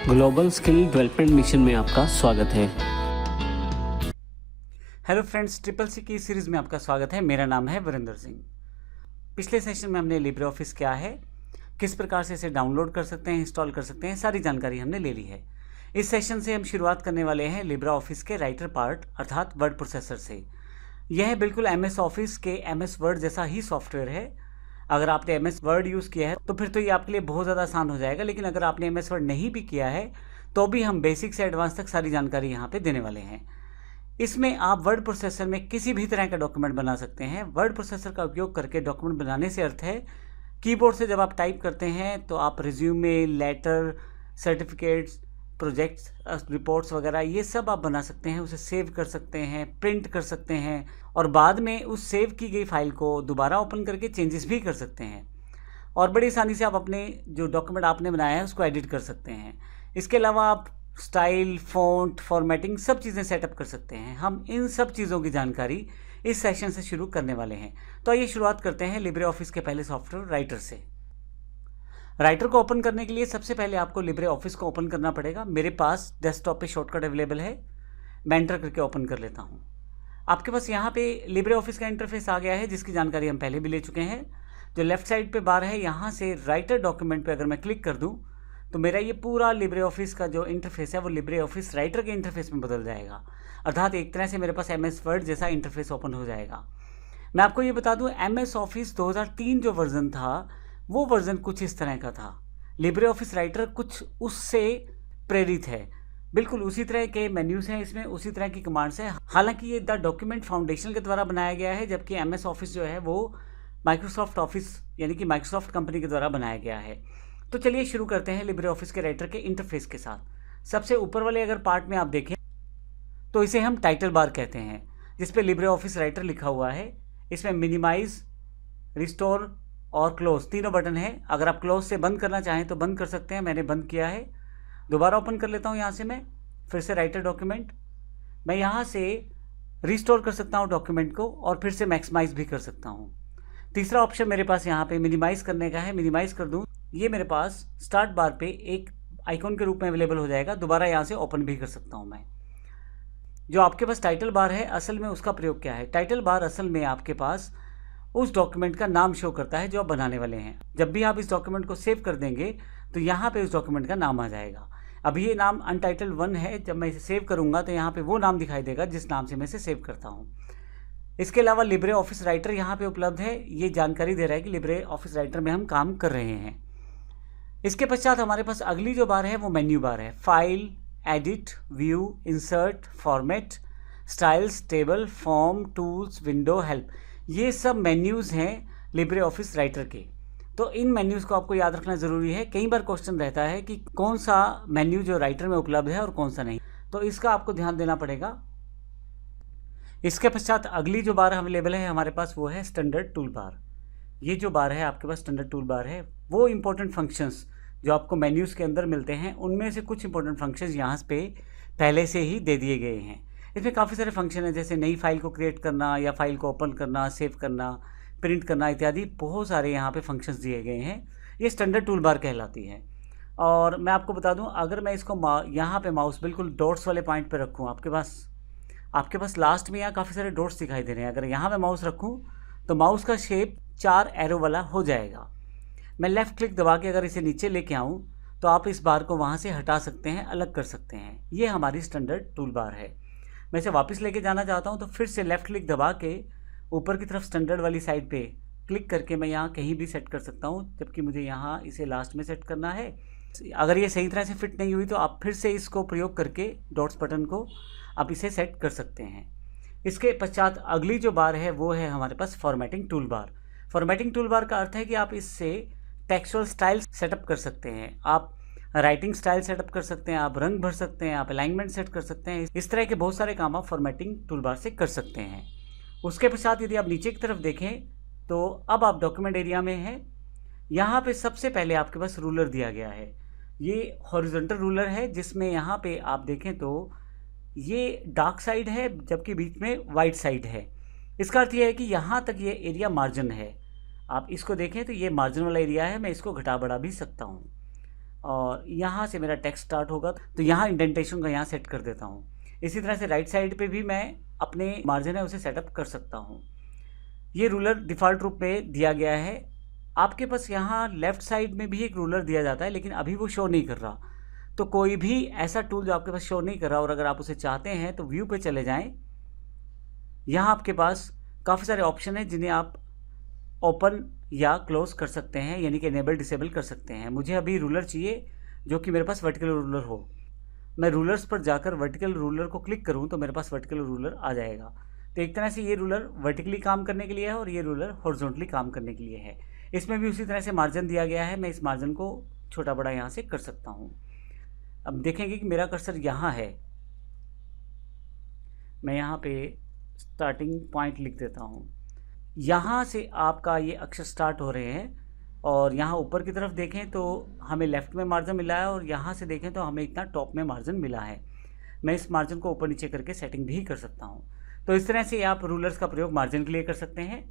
Global skill development mission में आपका स्वागत है। हेलो फ्रेंड्स, ट्रिपल सी की सीरीज़ में आपका स्वागत है। मेरा नाम है वीरेंद्र सिंह। पिछले सेशन में हमने लिब्रे ऑफिस क्या है, किस प्रकार से इसे डाउनलोड कर सकते हैं, इंस्टॉल कर सकते हैं, सारी जानकारी हमने ले ली है। इस सेशन से हम शुरुआत करने वाले हैं लिब्रे ऑफिस के राइटर पार्ट अर्थात वर्ड प्रोसेसर से। यह बिल्कुल MS ऑफिस के MS वर्ड जैसा ही सॉफ्टवेयर है। अगर आपने MS वर्ड यूज़ किया है तो फिर तो ये आपके लिए बहुत ज़्यादा आसान हो जाएगा, लेकिन अगर आपने MS वर्ड नहीं भी किया है तो भी हम बेसिक से एडवांस तक सारी जानकारी यहाँ पे देने वाले हैं। इसमें आप वर्ड प्रोसेसर में किसी भी तरह का डॉक्यूमेंट बना सकते हैं। वर्ड प्रोसेसर का उपयोग करके डॉक्यूमेंट बनाने से अर्थ है, कीबोर्ड से जब आप टाइप करते हैं तो आप resume, letter, certificates, projects, reports वगैरह ये सब आप बना सकते हैं, उसे सेव कर सकते हैं, प्रिंट कर सकते हैं और बाद में उस सेव की गई फाइल को दोबारा ओपन करके चेंजेस भी कर सकते हैं और बड़ी आसानी से आप अपने जो डॉक्यूमेंट आपने बनाया है उसको एडिट कर सकते हैं। इसके अलावा आप स्टाइल, फ़ॉन्ट, फॉर्मेटिंग सब चीज़ें सेटअप कर सकते हैं। हम इन सब चीज़ों की जानकारी इस सेशन से शुरू करने वाले हैं। तो आइए शुरुआत करते हैं लिब्रे ऑफिस के पहले सॉफ्टवेयर राइटर से। राइटर को ओपन करने के लिए सबसे पहले आपको लिब्रे ऑफिस को ओपन करना पड़ेगा। मेरे पास डेस्कटॉप पे शॉर्टकट अवेलेबल है, मैं एंटर करके ओपन कर लेता हूँ। आपके पास यहाँ पे लिब्रे ऑफिस का इंटरफेस आ गया है, जिसकी जानकारी हम पहले भी ले चुके हैं। जो लेफ्ट साइड पे बार है, यहाँ से राइटर डॉक्यूमेंट पे अगर मैं क्लिक कर दूँ तो मेरा ये पूरा लिब्रे ऑफिस का जो इंटरफेस है वो लिब्रे ऑफिस राइटर के इंटरफेस में बदल जाएगा। अर्थात एक तरह से मेरे पास MS वर्ड जैसा इंटरफेस ओपन हो जाएगा। मैं आपको ये बता दूं, MS ऑफिस 2003 जो वर्जन था वो वर्जन कुछ इस तरह का था। लिब्रे ऑफिस राइटर कुछ उससे प्रेरित है। बिल्कुल उसी तरह के मेन्यूज़ हैं इसमें, उसी तरह की कमांड्स हैं। हालांकि ये द डॉक्यूमेंट फाउंडेशन के द्वारा बनाया गया है, जबकि MS ऑफिस जो है वो माइक्रोसॉफ्ट ऑफिस यानी कि माइक्रोसॉफ्ट कंपनी के द्वारा बनाया गया है। तो चलिए शुरू करते हैं लिब्रे ऑफिस के राइटर के इंटरफेस के साथ। सबसे ऊपर वाले अगर पार्ट में आप देखें तो इसे हम टाइटल बार कहते हैं, जिस पे लिब्रे ऑफिस राइटर लिखा हुआ है। इसमें मिनिमाइज, रिस्टोर और क्लोज तीनों बटन हैं। अगर आप क्लोज से बंद करना चाहें तो बंद कर सकते हैं, मैंने बंद किया है। दोबारा ओपन कर लेता हूँ यहाँ से, मैं फिर से राइटर डॉक्यूमेंट। मैं यहाँ से रिस्टोर कर सकता हूँ डॉक्यूमेंट को और फिर से मैक्सिमाइज भी कर सकता हूँ। तीसरा ऑप्शन मेरे पास यहाँ पे मिनिमाइज़ करने का है, मिनिमाइज़ कर दूँ। ये मेरे पास स्टार्ट बार पे एक आइकॉन के रूप में अवेलेबल हो जाएगा। दोबारा यहाँ से ओपन भी कर सकता हूँ मैं। जो आपके पास टाइटल बार है, असल में उसका प्रयोग क्या है? टाइटल बार असल में आपके पास उस डॉक्यूमेंट का नाम शो करता है जो आप बनाने वाले हैं। जब भी आप इस डॉक्यूमेंट को सेव कर देंगे तो यहाँ पे उस डॉक्यूमेंट का नाम आ जाएगा। अभी ये नाम अनटाइटल 1 है, जब मैं इसे सेव करूँगा तो यहाँ पे वो नाम दिखाई देगा जिस नाम से मैं इसे सेव करता हूँ। इसके अलावा लिब्रे ऑफिस राइटर यहाँ पे उपलब्ध है। ये जानकारी दे रहा है कि लिब्रे ऑफिस राइटर में हम काम कर रहे हैं। इसके पश्चात हमारे पास अगली जो बार है वो मेन्यू बार है। File, edit, view, insert, format, styles, table, form, tools, window, help, ये सब मेन्यूज़ हैं लिब्रे ऑफिस राइटर के। तो इन मेन्यूज़ को आपको याद रखना ज़रूरी है। कई बार क्वेश्चन रहता है कि कौन सा मेन्यू जो राइटर में उपलब्ध है और कौन सा नहीं, तो इसका आपको ध्यान देना पड़ेगा। इसके पश्चात अगली जो बार अवेलेबल है हमारे पास वो है स्टैंडर्ड टूल बार। ये जो बार है आपके पास स्टैंडर्ड टूल बार है, वो इंपॉर्टेंट फंक्शंस जो आपको मेन्यूज़ के अंदर मिलते हैं उनमें से कुछ इंपॉर्टेंट फंक्शंस यहाँ पे पहले से ही दे दिए गए हैं। इसमें काफ़ी सारे फंक्शन हैं, जैसे नई फाइल को क्रिएट करना या फाइल को ओपन करना, सेव करना, प्रिंट करना इत्यादि बहुत सारे यहाँ पे फंक्शंस दिए गए हैं। ये स्टैंडर्ड टूल बार कहलाती है। और मैं आपको बता दूँ, अगर मैं इसको यहाँ पे माउस बिल्कुल डॉट्स वाले पॉइंट पर रखूँ, आपके पास लास्ट में यहाँ काफ़ी सारे डॉट्स दिखाई दे रहे हैं। अगर यहाँ मैं माउस रखूँ तो माउस का शेप 4 एरो वाला हो जाएगा। मैं लेफ़्ट क्लिक दबा के अगर इसे नीचे लेके आऊँ तो आप इस बार को वहाँ से हटा सकते हैं, अलग कर सकते हैं। ये हमारी स्टैंडर्ड टूल बार है। मैं इसे वापस लेके जाना चाहता हूँ तो फिर से लेफ़्ट क्लिक दबा के ऊपर की तरफ स्टैंडर्ड वाली साइड पे क्लिक करके मैं यहाँ कहीं भी सेट कर सकता हूँ, जबकि मुझे यहाँ इसे लास्ट में सेट करना है। अगर ये सही तरह से फिट नहीं हुई तो आप फिर से इसको प्रयोग करके डॉट्स बटन को आप इसे सेट कर सकते हैं। इसके पश्चात अगली जो बार है वो है हमारे पास formatting tool bar. Formatting tool bar का अर्थ है कि आप इससे टेक्सचुअल स्टाइल सेटअप कर सकते हैं, आप राइटिंग स्टाइल सेटअप कर सकते हैं, आप रंग भर सकते हैं, आप अलाइनमेंट सेट कर सकते हैं। इस तरह के बहुत सारे काम आप फॉर्मेटिंग टूल बार से कर सकते हैं। उसके पश्चात यदि आप नीचे की तरफ देखें तो अब आप डॉक्यूमेंट एरिया में हैं। यहाँ पे सबसे पहले आपके पास रूलर दिया गया है। ये हॉरिजॉन्टल रूलर है, जिसमें यहाँ पे आप देखें तो ये डार्क साइड है जबकि बीच में वाइट साइड है। इसका अर्थ ये है कि यहाँ तक ये एरिया मार्जिन है। आप इसको देखें तो ये मार्जिन वाला एरिया है, मैं इसको घटा बढ़ा भी सकता हूँ। और यहाँ से मेरा टेक्स्ट स्टार्ट होगा, तो यहाँ इंडेंटेशन का यहाँ सेट कर देता हूँ। इसी तरह से राइट साइड पे भी मैं अपने मार्जिन है उसे सेटअप कर सकता हूँ। ये रूलर डिफ़ॉल्ट रूप में दिया गया है। आपके पास यहाँ लेफ़्ट साइड में भी एक रूलर दिया जाता है, लेकिन अभी वो शो नहीं कर रहा। तो कोई भी ऐसा टूल जो आपके पास शो नहीं कर रहा और अगर आप उसे चाहते हैं तो व्यू पे चले जाएं। यहाँ आपके पास काफ़ी सारे ऑप्शन हैं जिन्हें आप ओपन या क्लोज कर सकते हैं, यानी कि इनेबल डिसेबल कर सकते हैं। मुझे अभी रूलर चाहिए जो कि मेरे पास वर्टिकल रूलर हो। मैं रूलर्स पर जाकर वर्टिकल रूलर को क्लिक करूँ तो मेरे पास वर्टिकल रूलर आ जाएगा। तो एक तरह से ये रूलर वर्टिकली काम करने के लिए है और ये रूलर हॉरिजॉन्टली काम करने के लिए है। इसमें भी उसी तरह से मार्जिन दिया गया है। मैं इस मार्जिन को छोटा बड़ा यहाँ से कर सकता हूँ। अब देखेंगे कि मेरा कर्सर यहाँ है। मैं यहाँ पे स्टार्टिंग पॉइंट लिख देता हूँ। यहाँ से आपका ये अक्षर स्टार्ट हो रहे हैं और यहाँ ऊपर की तरफ देखें तो हमें लेफ़्ट में मार्जिन मिला है और यहाँ से देखें तो हमें इतना टॉप में मार्जिन मिला है। मैं इस मार्जिन को ऊपर नीचे करके सेटिंग भी कर सकता हूँ। तो इस तरह से आप रूलर्स का प्रयोग मार्जिन के लिए कर सकते हैं।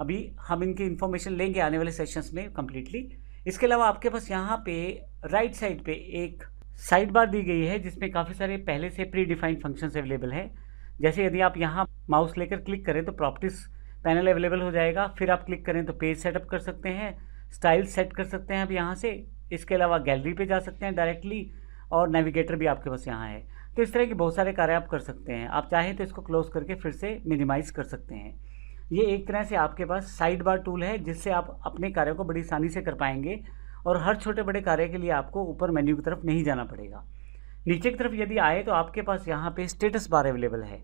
अभी हम इनकी इन्फॉर्मेशन लेंगे आने वाले सेशंस में कम्प्लीटली। इसके अलावा आपके पास यहाँ पे राइट साइड पे एक साइड बार दी गई है जिसमें काफ़ी सारे पहले से प्री डिफाइंड फंक्शंस अवेलेबल हैं। जैसे यदि आप यहाँ माउस लेकर क्लिक करें तो प्रॉपर्टीज़ पैनल अवेलेबल हो जाएगा। फिर आप क्लिक करें तो पेज सेटअप कर सकते हैं, स्टाइल सेट कर सकते हैं अब यहाँ से। इसके अलावा गैलरी पे जा सकते हैं डायरेक्टली और नेविगेटर भी आपके पास यहाँ है। तो इस तरह के बहुत सारे कार्य आप कर सकते हैं। आप चाहें तो इसको क्लोज करके फिर से मिनिमाइज़ कर सकते हैं। ये एक तरह से आपके पास साइड बार टूल है जिससे आप अपने कार्य को बड़ी आसानी से कर पाएंगे और हर छोटे बड़े कार्य के लिए आपको ऊपर मेन्यू की तरफ नहीं जाना पड़ेगा। नीचे की तरफ यदि आए तो आपके पास यहाँ पे स्टेटस बार अवेलेबल है।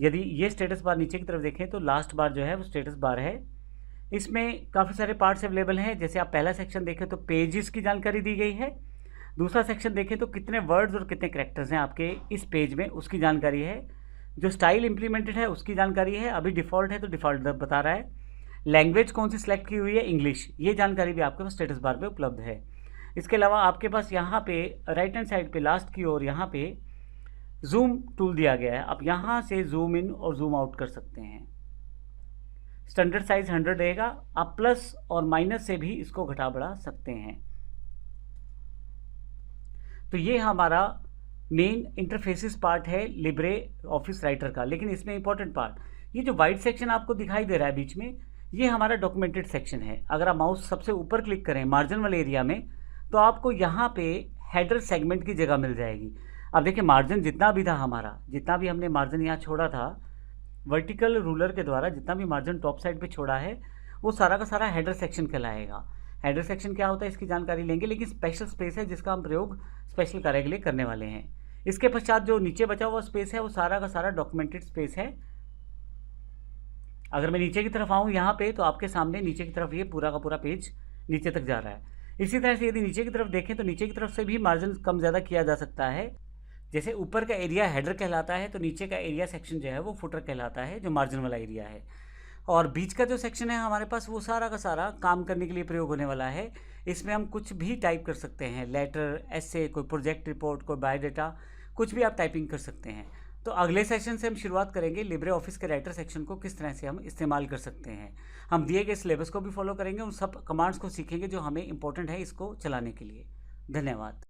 यदि ये स्टेटस बार नीचे की तरफ देखें तो लास्ट बार जो है वो स्टेटस बार है। इसमें काफ़ी सारे पार्ट्स अवेलेबल हैं। जैसे आप पहला सेक्शन देखें तो पेजेस की जानकारी दी गई है। दूसरा सेक्शन देखें तो कितने वर्ड्स और कितने कैरेक्टर्स हैं आपके इस पेज में उसकी जानकारी है। जो स्टाइल इंप्लीमेंटेड है उसकी जानकारी है। अभी डिफ़ॉल्ट है तो डिफ़ॉल्ट बता रहा है। लैंग्वेज कौन सी सिलेक्ट की हुई है, इंग्लिश, ये जानकारी भी आपके पास स्टेटस बार पे उपलब्ध है। इसके अलावा आपके पास यहाँ पे राइट हैंड साइड पे लास्ट की ओर यहाँ पे जूम टूल दिया गया है। आप यहाँ से जूम इन और जूम आउट कर सकते हैं। स्टैंडर्ड साइज 100 रहेगा। आप प्लस और माइनस से भी इसको घटा बढ़ा सकते हैं। तो ये हमारा मेन इंटरफेसिस पार्ट है लिब्रे ऑफिस राइटर का। लेकिन इसमें इंपॉर्टेंट पार्ट, ये जो वाइट सेक्शन आपको दिखाई दे रहा है बीच में, ये हमारा डॉक्यूमेंटेड सेक्शन है। अगर आप माउस सबसे ऊपर क्लिक करें मार्जिन वाले एरिया में तो आपको यहाँ पे हेडर सेगमेंट की जगह मिल जाएगी। अब देखिए मार्जिन जितना भी था हमारा, जितना भी हमने मार्जिन यहाँ छोड़ा था वर्टिकल रूलर के द्वारा, जितना भी मार्जिन टॉप साइड पे छोड़ा है वो सारा का सारा हेडर सेक्शन कहलाएगा। हेडर सेक्शन क्या होता है इसकी जानकारी लेंगे, लेकिन स्पेशल स्पेस है जिसका हम प्रयोग स्पेशल कार्य के लिए करने वाले हैं। इसके पश्चात जो नीचे बचा हुआ स्पेस है वो सारा का सारा डॉक्यूमेंटेड स्पेस है। अगर मैं नीचे की तरफ आऊँ यहाँ पे तो आपके सामने नीचे की तरफ ये पूरा का पूरा पेज नीचे तक जा रहा है। इसी तरह से यदि नीचे की तरफ देखें तो नीचे की तरफ से भी मार्जिन कम ज़्यादा किया जा सकता है। जैसे ऊपर का एरिया हेडर कहलाता है तो नीचे का एरिया सेक्शन जो है वो फुटर कहलाता है, जो मार्जिन वाला एरिया है। और बीच का जो सेक्शन है हमारे पास वो सारा का सारा काम करने के लिए प्रयोग होने वाला है। इसमें हम कुछ भी टाइप कर सकते हैं, लेटर, ऐसे, कोई प्रोजेक्ट रिपोर्ट, कोई बायोडाटा, कुछ भी आप टाइपिंग कर सकते हैं। तो अगले सेशन से हम शुरुआत करेंगे लिब्रे ऑफिस के राइटर सेक्शन को किस तरह से हम इस्तेमाल कर सकते हैं। हम दिए गए सिलेबस को भी फॉलो करेंगे, उन सब कमांड्स को सीखेंगे जो हमें इंपॉर्टेंट है इसको चलाने के लिए। धन्यवाद।